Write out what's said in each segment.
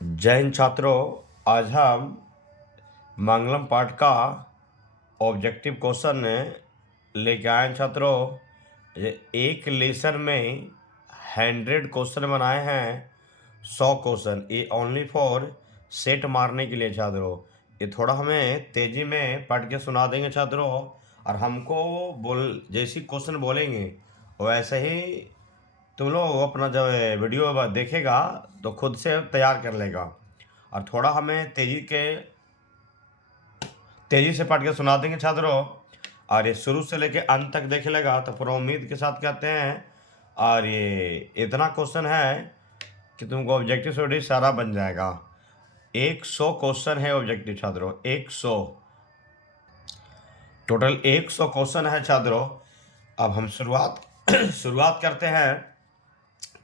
जय हिंद छात्रों। आज हम मंगलम पाठ का ऑब्जेक्टिव क्वेश्चन लेके आए हैं छात्रों। एक लेसन में 100 क्वेश्चन बनाए हैं, 100 क्वेश्चन। ये ओनली फॉर सेट मारने के लिए छात्रों। ये थोड़ा हमें तेजी में पढ़ के सुना देंगे छात्रों, और हमको जैसी क्वेश्चन बोलेंगे वैसे ही तुम लोग अपना जब वीडियो देखेगा तो खुद से तैयार कर लेगा। और थोड़ा हमें तेजी से पढ़ के सुना देंगे छात्रों, और ये शुरू से लेके अंत तक देख लेगा तो पूरा उम्मीद के साथ कहते हैं। और ये इतना क्वेश्चन है कि तुमको ऑब्जेक्टिव स्टडी सारा बन जाएगा। 100 क्वेश्चन है ऑब्जेक्टिव छात्रों, 100 टोटल 100 क्वेश्चन है छात्रों। अब हम शुरुआत शुरुआत करते हैं।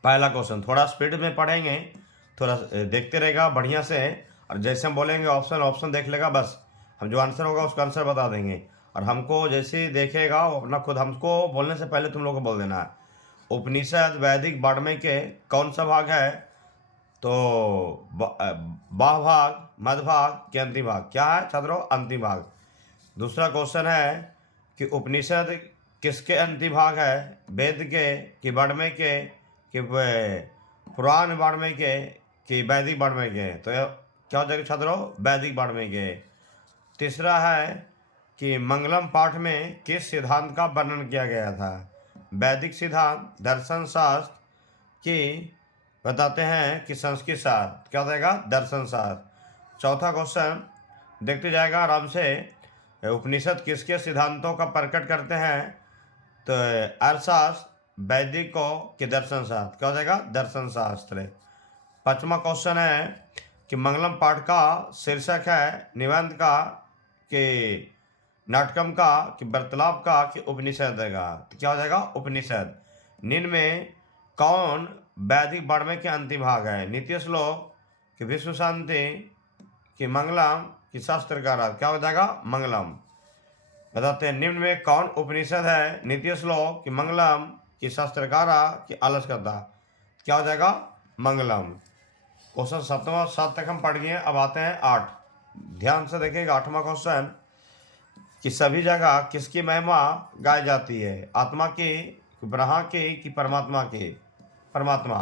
पहला क्वेश्चन थोड़ा स्पीड में पढ़ेंगे, थोड़ा देखते रहेगा बढ़िया से, और जैसे हम बोलेंगे ऑप्शन ऑप्शन देख लेगा, बस हम जो आंसर होगा उसका आंसर बता देंगे। और हमको जैसे ही देखेगा वो अपना खुद हमको बोलने से पहले तुम लोग को बोल देना है। उपनिषद वैदिक वाङ्मय के कौन सा भाग है? तो बाह भाग, मध्य भाग के अंतिम भाग? क्या है छात्रों? अंतिम भाग। दूसरा क्वेश्चन है कि उपनिषद किसके अंतिम भाग है? वेद के कि वाङ्मय के कि पुराण वाङ्मय के कि वैदिक वाङ्मय के? तो क्या हो जाएगा छात्रों? वैदिक वाङ्मय के। तीसरा है कि मंगलम पाठ में किस सिद्धांत का वर्णन किया गया था? वैदिक सिद्धांत, दर्शन शास्त्र की बताते हैं कि संस्कृत शास्त्र? क्या हो जाएगा? दर्शन शास्त्र। चौथा क्वेश्चन देखते जाएगा आराम से। उपनिषद किसके सिद्धांतों का प्रकट करते हैं? तो अर्थशास्त्र, वैदिक को कि दर्शन शास्त्र? क्या हो जाएगा? दर्शन शास्त्र। पांचवा क्वेश्चन है कि मंगलम पाठ का शीर्षक है निबंध का कि नाटकम का कि वार्तालाप का कि उपनिषद का? तो क्या हो जाएगा? उपनिषद। निम्न में कौन वैदिक वाङ्मय के अंतिम भाग है? नीति श्लोक कि विश्व शांति कि मंगलम कि शास्त्र का राज? क्या हो जाएगा? मंगलम। बताते हैं निम्न में कौन उपनिषद है? नीति श्लोक कि मंगलम कि शास्त्रकारा कि आलस करता? क्या हो जाएगा? मंगलम। क्वेश्चन 7 तक हम पढ़ गए। अब आते हैं 8। ध्यान से देखिएगा। 8वां क्वेश्चन कि सभी जगह किसकी महिमा गाई जाती है? आत्मा की, ब्रह्मा की कि परमात्मा की? परमात्मा।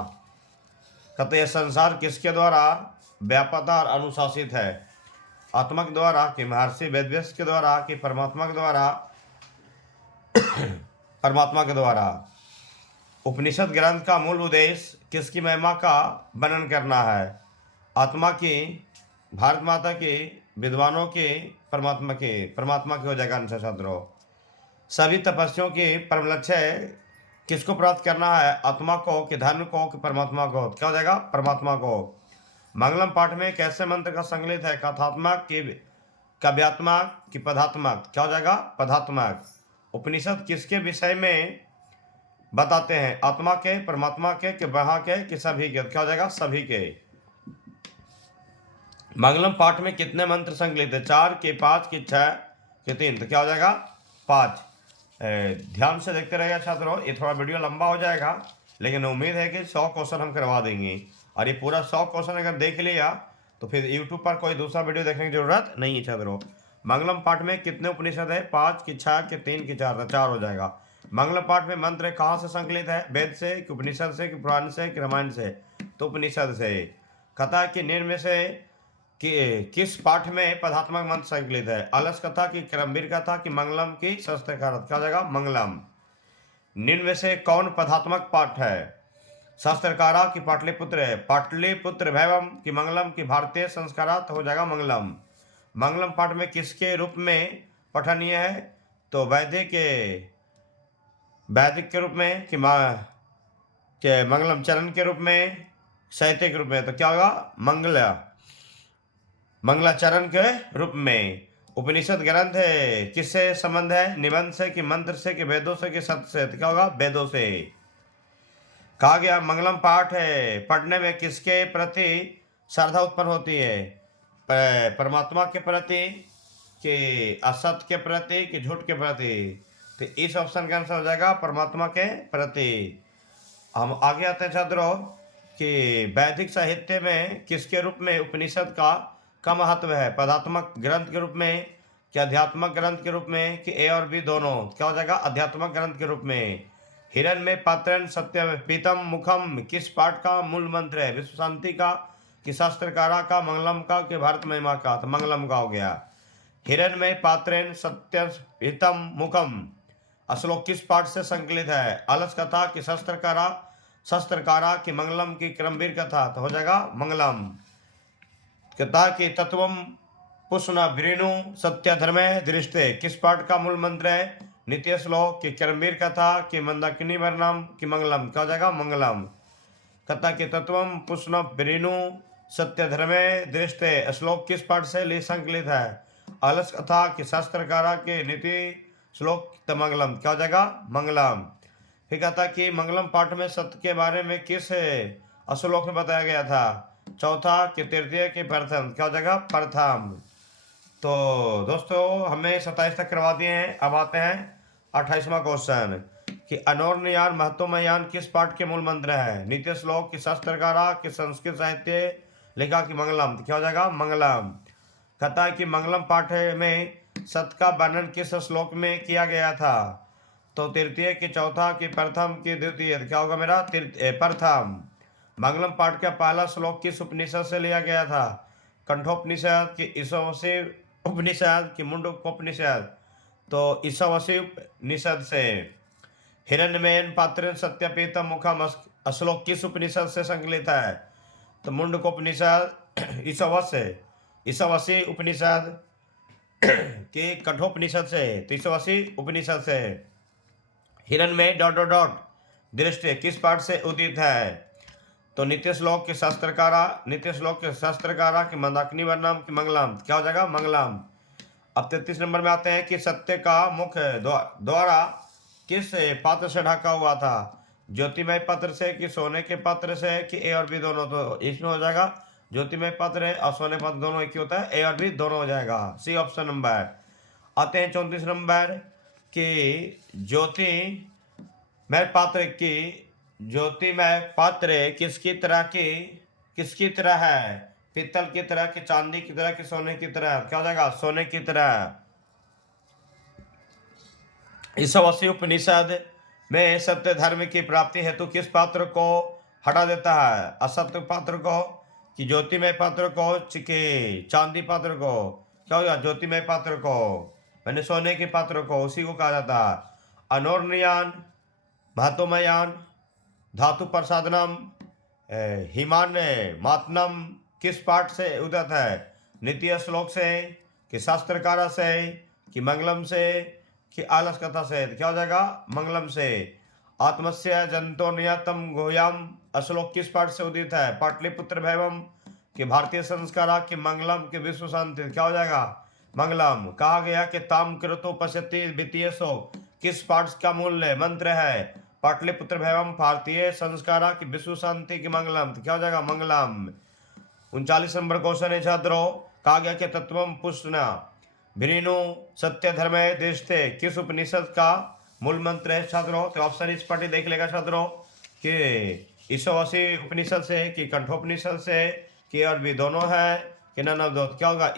कहते यह संसार किसके द्वारा व्यापता और अनुशासित है? आत्मा के द्वारा कि महर्षि वेदव्यास के द्वारा कि परमात्मा के द्वारा? परमात्मा के द्वारा। उपनिषद ग्रंथ का मूल उद्देश्य किसकी महिमा का वर्णन करना है? आत्मा की, भारत माता की, विद्वानों की, परमात्मा की? परमात्मा की हो जाएगा आंसर छात्रों। सभी तपस्वियों की परम लक्ष्य किसको प्राप्त करना है? आत्मा को कि धर्म को कि परमात्मा को? क्या हो जाएगा? परमात्मा को। मंगलम पाठ में कैसे मंत्र का संकलित है? कथात्मक कि काव्यात्मक कि पदात्मक? क्या हो जाएगा? पदात्मक। उपनिषद किसके विषय में बताते हैं? आत्मा के, परमात्मा के कि ब्रह्मा के कि सभी के? क्या हो जाएगा? सभी के। मंगलम पाठ में कितने मंत्र संकलित है? 4 के 5 के 6 के 3? तो क्या हो जाएगा? 5। ध्यान से देखते रहिएगा छात्रों। ये थोड़ा वीडियो लंबा हो जाएगा, लेकिन उम्मीद है कि 100 क्वेश्चन हम करवा देंगे। और ये पूरा 100 क्वेश्चन अगर देख लिया तो फिर यूट्यूब पर कोई दूसरा वीडियो देखने की जरूरत नहीं है छात्रों। मंगलम पाठ में कितने उपनिषद है? 5 की 6 के 3 की 4? 4 हो जाएगा। मंगलम पाठ में मंत्र कहाँ से संकलित है? वेद से कि उपनिषद से कि पुराण से कि रामायण से? तो उपनिषद से। कथा की निम्न में से कि किस पाठ में पदात्मक मंत्र संकलित है? अलस कथा की क्रमवीर कथा की मंगलम की शास्त्रकारक? क्या हो जाएगा? मंगलम। निम्न में से कौन पदात्मक पाठ है? शास्त्रकारा की पाटलिपुत्र है? पाटलिपुत्र वैभव की मंगलम की भारतीय संस्कारात? हो जाएगा मंगलम। मंगलम पाठ में किसके रूप में पठनीय है? तो वैदिक के रूप में कि मंगलम चरण के रूप में, साहित्य के रूप में? तो क्या होगा? मंगलाचरण के रूप में। उपनिषद ग्रंथ है किससे संबंध है? निबंध से कि मंत्र से कि वेदों से कि सत्य से? तो क्या होगा? वेदों से। कहा गया मंगलम पाठ है पढ़ने में किसके प्रति श्रद्धा उत्पन्न होती है? परमात्मा के प्रति कि असत्य के प्रति कि झूठ के प्रति? तो इस ऑप्शन का आंसर हो जाएगा परमात्मा के प्रति। हम आगे आते हैं छात्रों कि वैदिक साहित्य में किसके रूप में उपनिषद का महत्व है? पदात्मक ग्रंथ के रूप में कि आध्यात्मक ग्रंथ के रूप में कि ए और बी दोनों? क्या हो जाएगा? आध्यात्मक ग्रंथ के रूप में। हिरण्मय पात्रेण सत्यम पीतम मुखम किस पाठ का मूल मंत्र है? विश्व शांति का कि शास्त्रकारा का, मंगलम का कि भारत महिमा का? तो मंगलम का हो गया। हिरण्मय पात्रेण सत्य पीतम मुखम श्लोक किस पाठ से संकलित है? अलस कथा कि शस्त्रकारा की मंगलम की क्रमवीर कथा? तो हो जाएगा मंगलम। कथा की तत्वम पुष्ण वृणु सत्य धर्मे दृष्टे किस पाठ का मूल मंत्र है? नित्य श्लोक की क्रमवीर कथा की मंदाकिनी वर्णम की मंगलम? क्या हो जाएगा? मंगलम। कथा के तत्वम पुष्ण वृणु सत्य धर्मे दृष्टे श्लोक किस पाठ से संकलित है? अलस कथा की शास्त्रकारा के नीति श्लोक तो मंगलम। क्या हो जाएगा? मंगलम। फिर कहता कि मंगलम पाठ में सत्य के बारे में किस श्लोक में बताया गया था? चौथा कि तृतीय कि प्रथम? क्या हो जाएगा? प्रथम। तो दोस्तों हमें 27 तक करवा दिए हैं। अब आते हैं 28वां क्वेश्चन कि अनोरनयान महत्वमयान किस पाठ के मूल मंत्र है? नित्य श्लोक की शास्त्रकारा की संस्कृत साहित्य लेखा की मंगलम? तो क्या हो जाएगा? मंगलम। कहता है कि मंगलम पाठ में सत्य का वर्णन किस श्लोक में किया गया था? तो तृतीय की, चौथा की, प्रथम की, द्वितीय? क्या होगा मेरा? प्रथम। मंगलम पाठ का पहला श्लोक किस उपनिषद से लिया गया था? कंठोपनिषद की, ईशावासी उपनिषद की, मुंडकोपनिषद? तो ईशावासी उपनिषद से। हिरण्यमेन पात्र सत्यपीतम मुखम श्लोक किस उपनिषद से संकलित है? तो मुंडकोपनिषद ईशावासी उपनिषद के कठोपनिषद से, तो ईशावासी उपनिषद से। हिरण्मय डॉट डॉट डॉट दृष्टि किस पाठ से उदित है? तो नित्य श्लोक के शास्त्रकारा की मंदाकिनी वर्णम की मंगलम? क्या हो जाएगा? मंगलम। अब 33 नंबर में आते हैं कि सत्य का मुख द्वारा किस पात्र से ढका हुआ था? ज्योतिमय पत्र से कि सोने के पत्र से कि ए और बी दोनों? तो इसमें हो जाएगा ज्योतिमय पत्र है और सोने पत्र दोनों एक ही होता है, ए और बी दोनों हो जाएगा, सी ऑप्शन नंबर। आते हैं 34 नंबर कि ज्योतिमय पात्र किसकी तरह है? पीतल की तरह कि चांदी की तरह कि सोने की तरह? क्या हो जाएगा? सोने की तरह। ईशावासी उपनिषद में सत्य धर्म की प्राप्ति हेतु किस पात्र को हटा देता है? असत्य पात्र को कि ज्योतिमय पात्र को कि चांदी पात्र को? क्या होगा? ज्योतिमय पात्र को, मैंने सोने के पात्र को, उसी को कहा जाता है। अनोरनयान महत्वमयान धातु प्रसादनम हिमान्य मातनम किस पाठ से उदित है? नित्य श्लोक से कि शास्त्रकारा से कि मंगलम से कि आलस कथा से? क्या हो जाएगा? मंगलम से। आत्मस्य जंतो नियतम गोयाम श्लोक किस पाठ से उदित है? पाटलिपुत्र भैवम कि भारतीय संस्कारा कि मंगलम कि विश्व शांति? क्या हो जाएगा? मंगलम। कहा गया कि ताम कृतो पश्यति वित्तीय सो किस पाठ का मूल्य मंत्र है? पाटलिपुत्र भैवम भारतीय संस्कारा की विश्व शांति की मंगलम? तो क्या हो जाएगा? मंगलम। 39 नंबर क्वेश्चन है छात्रों, कहा गया कि तत्वम पुष्णा भिरीनु सत्य धर्मे दृष्टे किस उपनिषद का मूल मंत्र है छात्रों? तो ऑप्शन इस पार्टी देख लेगा छात्रों कि ईशावासी उपनिषद से कि कंठोपनिषद से कि और भी दोनों है कि नन ऑफ दोनों? क्या होगा?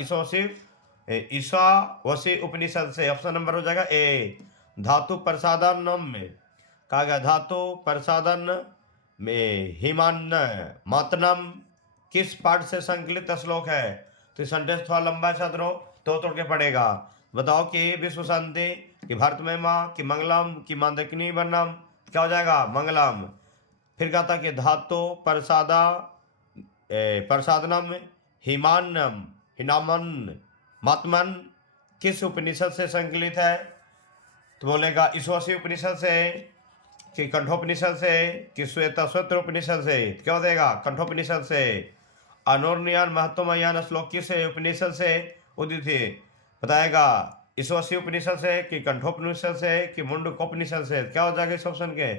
ईशावासी उपनिषद से। ऑप्शन नंबर हो जाएगा ए। धातु प्रसादनम में कहा गया धातु प्रसादन में हिमान्न मातनम किस पाठ से संकलित श्लोक है? तो सेंटेंस थोड़ा लंबा है छात्रों, तो तोड़ के पड़ेगा। बताओ कि विश्व शांति कि भारत महिमा कि मंगलम कि मंदाकिनी वर्णम? क्या हो जाएगा? मंगलम। फिर कहा था कि धातु प्रसादनम हिनामन मातमन किस उपनिषद से संकलित है? तो बोलेगा ईशावासी उपनिषद से कि कंठोपनिषद से कि श्वेतसूत्र उपनिषद से? क्या हो जाएगा? कंठोपनिषद से। अनोरनयान महत्वमयान श्लोक किस उपनिषद से उदित थे? बताएगा ईशावासी उपनिषद से कि कंठोपनिषद से कि मुंडकोपनिषद से? क्या हो जाएगा इस ऑप्शन के?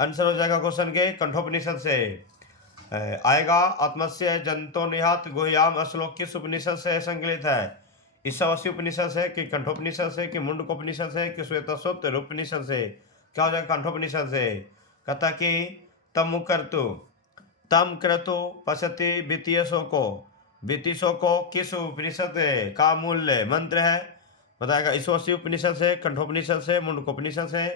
आंसर हो जाएगा क्वेश्चन के कंठोपनिषद से आएगा। आत्मस्य जंतो निहात गुह्याम श्लोक किस उपनिषद से संकलित है? ईशावासी उपनिषद से कि कंठोपनिषद से कि मुंडकोपनिषद से कि श्वेतसूत्र उपनिषद से? क्या हो जाएगा? कंठोपनिषद से। कहता कि तम मुकर्तु तम क्रतु पश्यति वित्तीय शोको, वित्तीय शोको किस उपनिषद का मूल्य मंत्र है? बताएगा ईश्वसी उपनिषद से, कंठोपनिषद से, मुंडकोपनिषद से,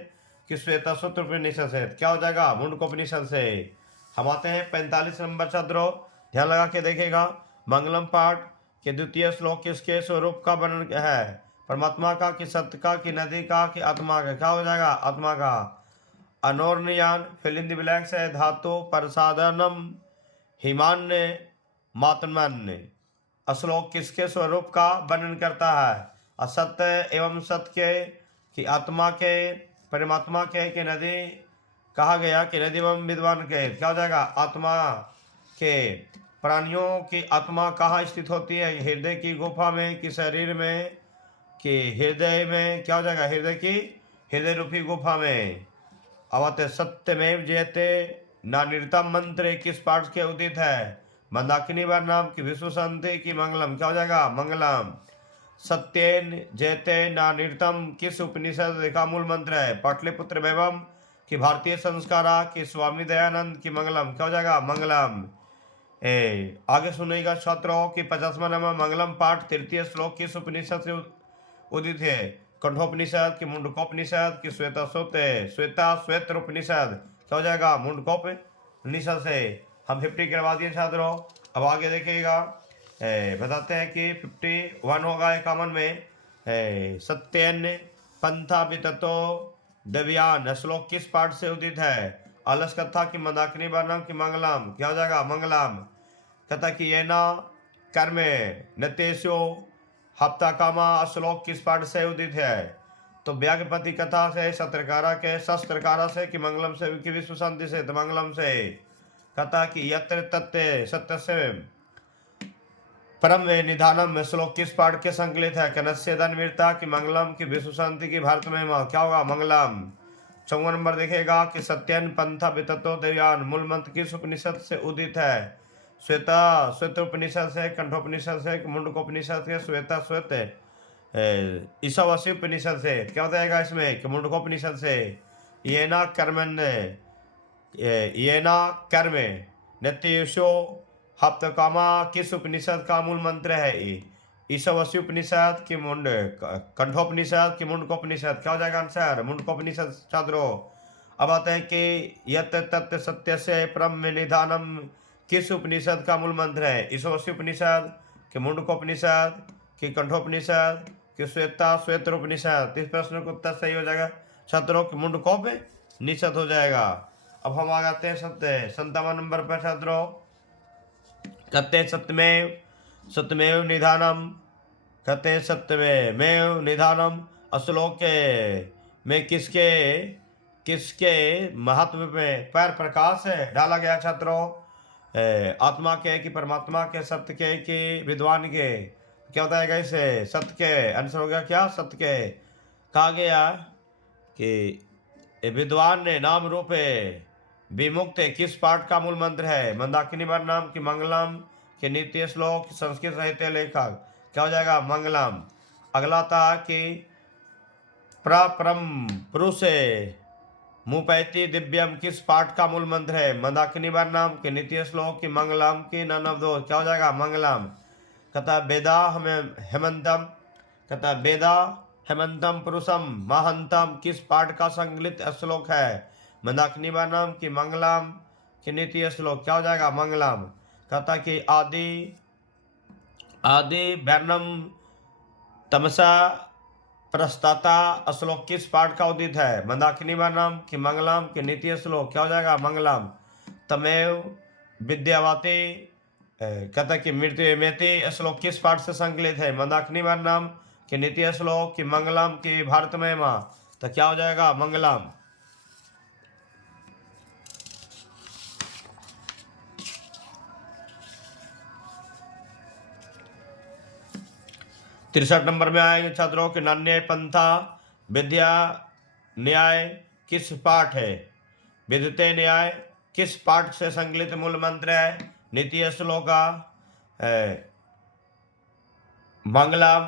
कि श्वेता सूत्र उपनिषद से? क्या हो जाएगा? मुंडकोपनिषद से। हम आते हैं 45 नंबर छात्रों, ध्यान लगा के देखिएगा। मंगलम पाठ के द्वितीय श्लोक किसके स्वरूप का वर्णन है? परमात्मा का, कि सत्य का, कि नदी का, कि आत्मा का? क्या हो जाएगा? आत्मा का। अनोर्नयान फिल इन द ब्लैंक्स है धातु प्रसादनम हिमान्य मातमन्य। श्लोक किसके स्वरूप का वर्णन करता है? असत्य एवं सत्य के, कि आत्मा के, परमात्मा के, कि नदी कहा गया, कि नदी एवं विद्वान के? क्या हो जाएगा? आत्मा के। प्राणियों की आत्मा कहाँ स्थित होती है? हृदय की गुफा में, कि शरीर में, कि हृदय में? क्या हो जाएगा? हृदय की, हृदय रूपी गुफा में। अब आते सत्यमेव जयते नानिर्तम मंत्र किस पाठ के उदित है? मंदाकिनी नाम, की विश्व शांति, की मंगलम? क्या हो जाएगा? मंगलम। सत्येन जयते नानिर्तम किस उपनिषद का मूल मंत्र है? पाटलिपुत्र वैभव, की भारतीय संस्कारा, की स्वामी दयानंद, की मंगलम? क्या हो जाएगा? मंगलम। आगे सुनेगा छात्रों की 50वां नंबर मंगलम पाठ तृतीय श्लोक किस उपनिषद से उदित है? कंठोपनिषद, की मुंडकोपनिषद, की श्वेता श्वेत उपनिषद? क्या हो जाएगा? मुंडकोपनिषद से। हम 50 करवा दिए छात्रों। अब आगे देखिएगा, बताते हैं कि 51 होगा इक्यावन में। सत्यन पंथा विततो दव्यान श्लोक किस पाठ से उदित है? अलस कथा, की मंदाकिनी वर्णम, की मंगलम? क्या हो जाएगा? मंगलम। कथा की ये ना कर्मे नतेशो हफ्ता कामा श्लोक किस पाठ से उदित है? तो व्यागपति कथा से, सत्रकारा के, शस्त्रकारा से, कि मंगलम से, कि विश्व शांति से? तो मंगलम से। कथा की यत्र तत्व सत्य से परम निधानम श्लोक किस पाठ के संकलित है? कनस्य धनवीरता, की मंगलम, की विश्व शांति, की भारत में? क्या होगा? मंगलम। 54 नंबर देखेगा कि सत्यन पंथा विततो देव्यान मूल मंत्र किस उपनिषद से उदित है? श्वेत उपनिषद से, कंठोपनिषद से, मुंडकोपनिषद से, श्वेत ईशावासी उपनिषद से? क्या बताएगा इसमें? कि मुंडकोपनिषद से। ये ना कर्मे नित्यशो हप्तकामा किस उपनिषद का मूल मंत्र है? ईशावासी उपनिषद, की कंठोपनिषद, की मुंडकोपनिषद? क्या हो जाएगा आंसर? मुंडकोपनिषद छात्रों। अब आते हैं कि यत तत्व सत्य से परम निधानम किस उपनिषद का मूल मंत्र है? ईशावासी उपनिषद, की मुंडकोपनिषद, की कंठोपनिषद, की श्वेत उपनिषद? इस प्रश्न का उत्तर सही हो जाएगा छात्रों, की मुंडकोपनिषद हो जाएगा। अब हम आ जाते हैं 57 नंबर पर छात्रों। कहते सत्यमेव निधानम, कहते सत्यमेव निधानम श्लोक में किसके महत्व में पर प्रकाश है डाला गया छात्रों? आत्मा के, कि परमात्मा के, सत्य के, कि विद्वान के? क्या बताएगा इसे? सत्य के। आंसर हो गया क्या? सत्य के। कहा गया कि विद्वान ने नाम रूप विमुक्त किस पाठ का मूल मंत्र है? मंदाकिनी वर्णम, की मंगलम, के नित्य श्लोक, संस्कृत साहित्य लेखक? क्या हो जाएगा? मंगलम। अगला था कि प्रपरम पुरुष मुपैति दिव्यम किस पाठ का मूल मंत्र है? मंदाकिनी वर्णम, के नित्य श्लोक, की मंगलम, की नवदोष? क्या हो जाएगा? मंगलम। कथा वेदा हेमंतम, कथा वेदा हेमंतम पुरुषम महंतम किस पाठ का संकलित श्लोक है? मंदाकिनी वर्णम, की मंगलम, की नित्य श्लोक? क्या हो जाएगा? मंगलम। कहता कि आदि वर्णम तमसा प्रस्ताता श्लोक किस पाठ का उदित है? मंदाकिनी वर्णम, की मंगलम, की नित्य श्लोक? क्या हो जाएगा? मंगलम। तमेव विद्यावती कहता कि मृत्यु मेति श्लोक किस पाठ से संकलित है? मंदाकिनी वर्णम, की नित्य श्लोक, की मंगलम, की भारत में माँ? तो क्या हो जाएगा? मंगलम। तिरसठ नंबर में आएंगे छात्रों के नान्य पंथा विद्या न्याय किस पाठ है? विद्युते न्याय किस पाठ से संकलित मूल मंत्र है? नित्य श्लोका, मंगलम,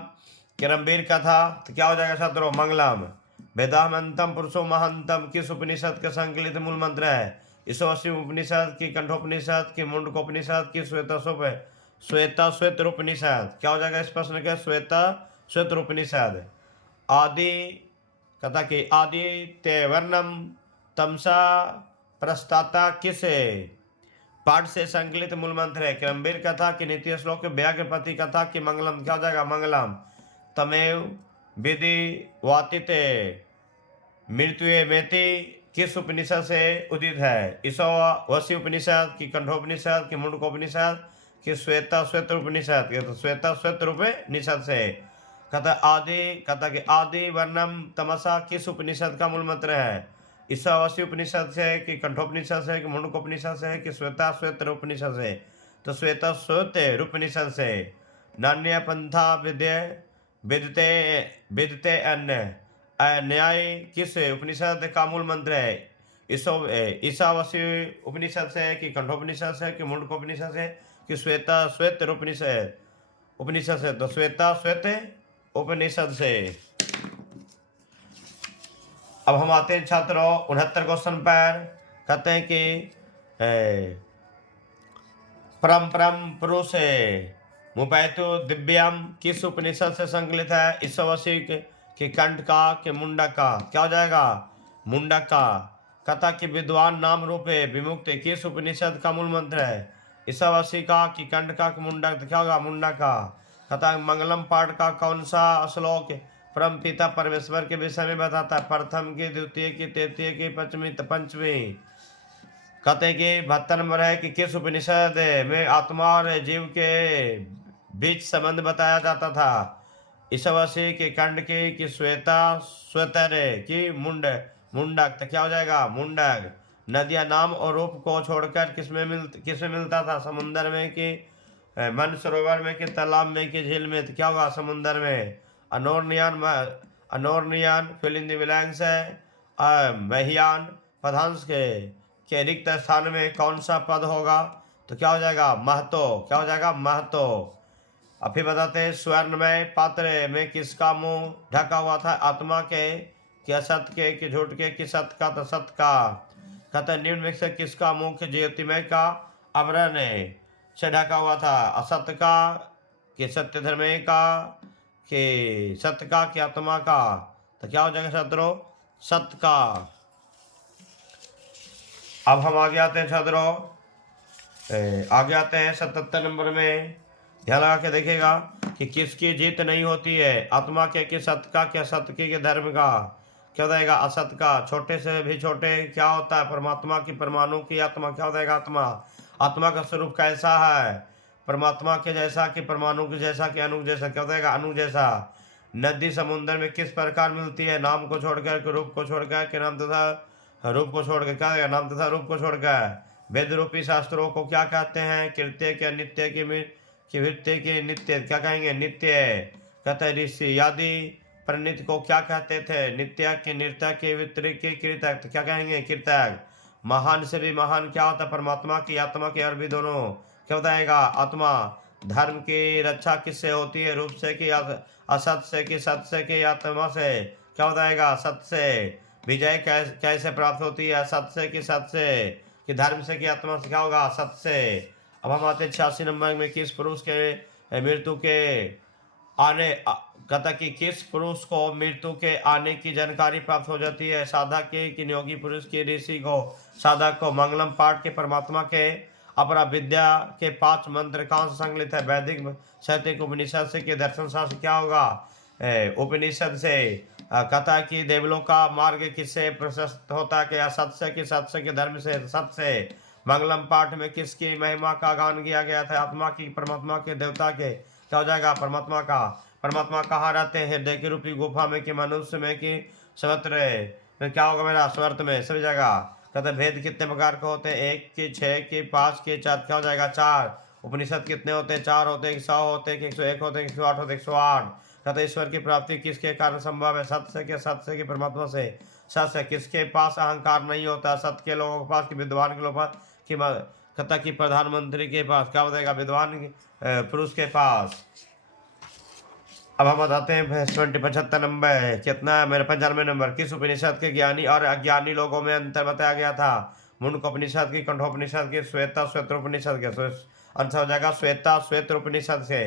किरमवीर कथा? तो क्या हो जाएगा छात्रों? मंगलम। वेदाहंतम पुरुषो महंतम किस उपनिषद के संकलित मूल मंत्र है? ईशावासी उपनिषद की कंठोपनिषद की मुंडकोपनिषद की श्वेतरूपनिषद। क्या हो जाएगा इस प्रश्न के? श्वेतरूपनिषद। आदि कथा की आदि ते वर्णम तमसा प्रस्ताता किसे? पाठ से संकलित मूल मंत्र है। क्रमवीर कथा की नीति श्लोक, व्याघ्रपति कथा की मंगलम। क्या हो जाएगा? मंगलम। तमेव विधि वातिते मृत्युए मेति किस उपनिषद से उदित है? ईशावासी उपनिषद की कंठोपनिषद की मुंडकोपनिषद की श्वेतरूपनिषद की? तो श्वेतरूपनिषद से। कथा के आदि वर्णम तमसा किस उपनिषद का मूल मंत्र है? ईशावासी उपनिषद से कि कंठोपनिषद से कि मुंडकोपनिषद से कि श्वेतरूपनिषद से? तो श्वेतरूपनिषद से। नान्य पंथा विदते अन्य। न्याय किस उपनिषद का मूल मंत्र है? ईशावासी उपनिषद से कि कंठोपनिषद से कि मुंडकोपनिषद से कि श्वेतरूपनिषद उपनिषद से? तो श्वेत उपनिषद से। अब हम आते हैं छात्रों 69 क्वेश्चन पर। कहते हैं कि परम पुरुष मुपैतु दिव्यम किस उपनिषद से संकलित है? ईशावासी के कंठ का कि मुंडक का? क्या हो जाएगा? मुंडक का। कथा की विद्वान नाम रूपे विमुक्त किस उपनिषद का मूल मंत्र है? ईशावासी का कि कंठ का कि मुंडक? क्या होगा? मुंडक का। कथा मंगलम पाठ का कौन सा श्लोक परम पिता परमेश्वर के विषय में बताता है? प्रथम की, द्वितीय की, तृतीय की, पंचमी। कहते कि 72 नंबर है कि किस उपनिषद में आत्मा और जीव के बीच संबंध बताया जाता था? ईशावासी के कंठ की कि श्वेतर की मुंडक? तो क्या हो जाएगा? मुंडक। नदियां नाम और रूप को छोड़कर किसमें मिलता था? समुद्र में कि मन सरोवर में कि तालाब में कि झील में? तो क्या होगा? समुद्र में। अनोर्नियान फिल इन द ब्लैंक्स है। महियान पदांश के रिक्त स्थान में कौन सा पद होगा? तो क्या हो जाएगा? महतो। क्या हो जाएगा? महतो। अब फिर बताते हैं स्वर्णमय पात्र में किसका मुंह ढका हुआ था? आत्मा के कि असत के कि झूठ के कि सत्य का? तो सत्य का। कहते निम्न में से किसका मुख ज्योतिमय का आवरण से ढका हुआ था? असत्य का कि सत्य धर्मय का कि सत्य का कि आत्मा का? तो क्या हो जाएगा छात्रों? सत्य का। अब हम आगे आते हैं छात्रों, आगे आते हैं 77 नंबर में। ध्यान लगा के देखिएगा कि किसकी जीत नहीं होती है? आत्मा के कि सत्य का कि असत्य के धर्म का? क्या हो जाएगा? असत्य का। छोटे से भी छोटे क्या होता है? परमात्मा की परमाणु की आत्मा। क्या हो जाएगा? आत्मा। आत्मा का स्वरूप कैसा है? परमात्मा के जैसा कि परमाणु के जैसा कि अणु जैसा? क्या हो जाएगा? अणु जैसा। नदी समुद्र में किस प्रकार मिलती है? नाम को छोड़कर, रूप को छोड़कर के नाम तथा रूप को छोड़कर? क्या है? नाम तथा रूप को छोड़कर। वेद रूपी शास्त्रों को क्या कहते हैं? कृत्य के नित्य की वृत्ति की नित्य? क्या कहेंगे? नित्य। कहते ऋषि आदि प्रणीत को क्या कहते थे? नित्य के नृत्य के वितरिक के कृतक? क्या कहेंगे? कृतक। महान से भी महान क्या होता है? परमात्मा की आत्मा की अरबी दोनों? क्या बताएगा? आत्मा। धर्म की रक्षा किससे होती है? रूप से कि असत से कि सत्य से कि आत्मा से? क्या बताएगा? सत्य से। विजय कैसे प्राप्त होती है? सत्य से कि सत्य से कि धर्म से कि आत्मा से? क्या होगा? सत्य से। अब हम आते 86 नंबर में। किस पुरुष के मृत्यु के आने कहता कि किस पुरुष को मृत्यु के आने की जानकारी प्राप्त हो जाती है? साधक के कि नियोगी पुरुष के? ऋषि को? साधक को। मंगलम पाठ के परमात्मा के अपरा विद्या के 5 मंत्र कहाँ से संकलित है? वैदिक साहित्यिक उपनिषद से कि दर्शन शास्त्र? क्या होगा? उपनिषद से। कथा की देवलों का मार्ग किससे प्रशस्त होता है? कि सत्य कि सत्य के धर्म से? सत्य से। मंगलम पाठ में किसकी महिमा का गान किया गया था? आत्मा की, परमात्मा के, देवता के? क्या हो जाएगा? परमात्मा का। परमात्मा कहाँ रहते हैं? हृदय की रूपी गुफा में कि मनुष्य में कि सर्वत्र? क्या होगा मेरा? स्वर्त में, सभी जगह। कहते भेद कितने प्रकार के होते हैं? 1 के, 6 के, 5 के, 4? क्या हो जाएगा? 4। उपनिषद कितने होते हैं? 4 होते हैं। 100 होते हैं? 101 होते हैं? 108 होते हैं? 108। कहते ईश्वर की प्राप्ति किसके कारण संभव है? सत्य से कि सत्य से कि परमात्मा से? सत्य से। किसके पास अहंकार नहीं होता? सत्य के लोगों के पास कि विद्वान के लोगों के पास कि कहता कि प्रधानमंत्री के पास? क्या बताएगा? विद्वान पुरुष के पास। अब हम बताते हैं 75 नंबर। कितना है मेरे? 95 नंबर। किस उपनिषद के ज्ञानी और अज्ञानी लोगों में अंतर बताया गया था? मुंडकोपनिषद की, कंठोपनिषद की, श्वेता श्वेत्रोपनिषद के, आंसर हो जाएगा श्वेता श्वेत्रोपनिषद से।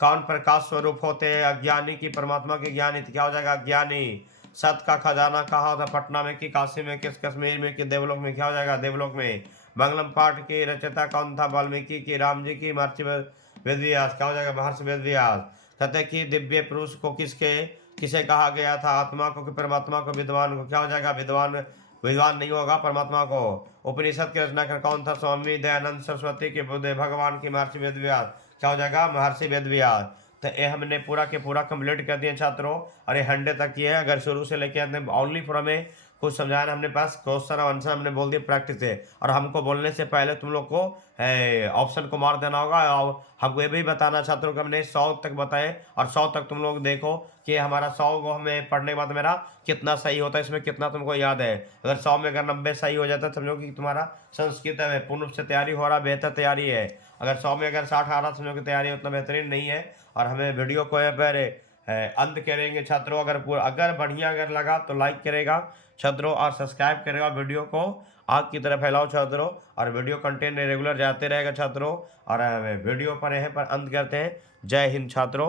कौन प्रकाश स्वरूप होते हैं? अज्ञानी की परमात्मा के ज्ञानी, क्या हो जाएगा? ज्ञानी। सत का खजाना कहाँ होता? पटना में कि काशी में, किस कश्मीर में कि देवलोक में, क्या हो जाएगा? देवलोक में। मंगलम पाठ की रचयिता कौन था? वाल्मीकि की, राम जी की, महर्षि वेदव्यास, क्या हो जाएगा? महर्षि वेदव्यास। कहते हैं कि दिव्य पुरुष को किसे कहा गया था? आत्मा को कि परमात्मा को? विद्वान को, क्या हो जाएगा? विद्वान। विद्वान नहीं होगा परमात्मा को। उपनिषद की रचना कर कौन था? स्वामी दयानंद सरस्वती के, बुद्ध भगवान की, महर्षि वेदव्यास, क्या हो जाएगा? महर्षि वेदव्यास। तो ये हमने पूरा के पूरा कंप्लीट कर दिया छात्रों, और ये 100 तक की है। अगर शुरू से लेके अंत में ओनली फॉर हमें कुछ समझाना, हमने पास क्वेश्चन और आंसर हमने बोल दिया प्रैक्टिस है। और हमको बोलने से पहले तुम लोग को ऑप्शन को मार देना होगा, और हमको ये भी बताना छात्रों को हमने 100 तक बताए, और 100 तक तुम लोग देखो कि हमारा 100 को हमें पढ़ने के बाद मेरा कितना सही होता है, इसमें कितना तुमको याद है। अगर 100 में अगर 90 सही हो जाता है, समझो कि तुम्हारा संस्कृत में पूर्ण रूप से तैयारी हो रहा, बेहतर तैयारी है। अगर 100 में अगर 60 आ रहा, समझो कि तैयारी उतना बेहतरीन नहीं है। और हमें वीडियो को यहाँ पर अंत करेंगे छात्रों। अगर बढ़िया अगर लगा तो लाइक करेगा छात्रों, और सब्सक्राइब करेगा। वीडियो को आग की तरह फैलाओ छात्रों, और वीडियो कंटेंट रेगुलर जाते रहेगा छात्रों। और वीडियो पर यहाँ पर अंत करते हैं। जय हिंद छात्रों।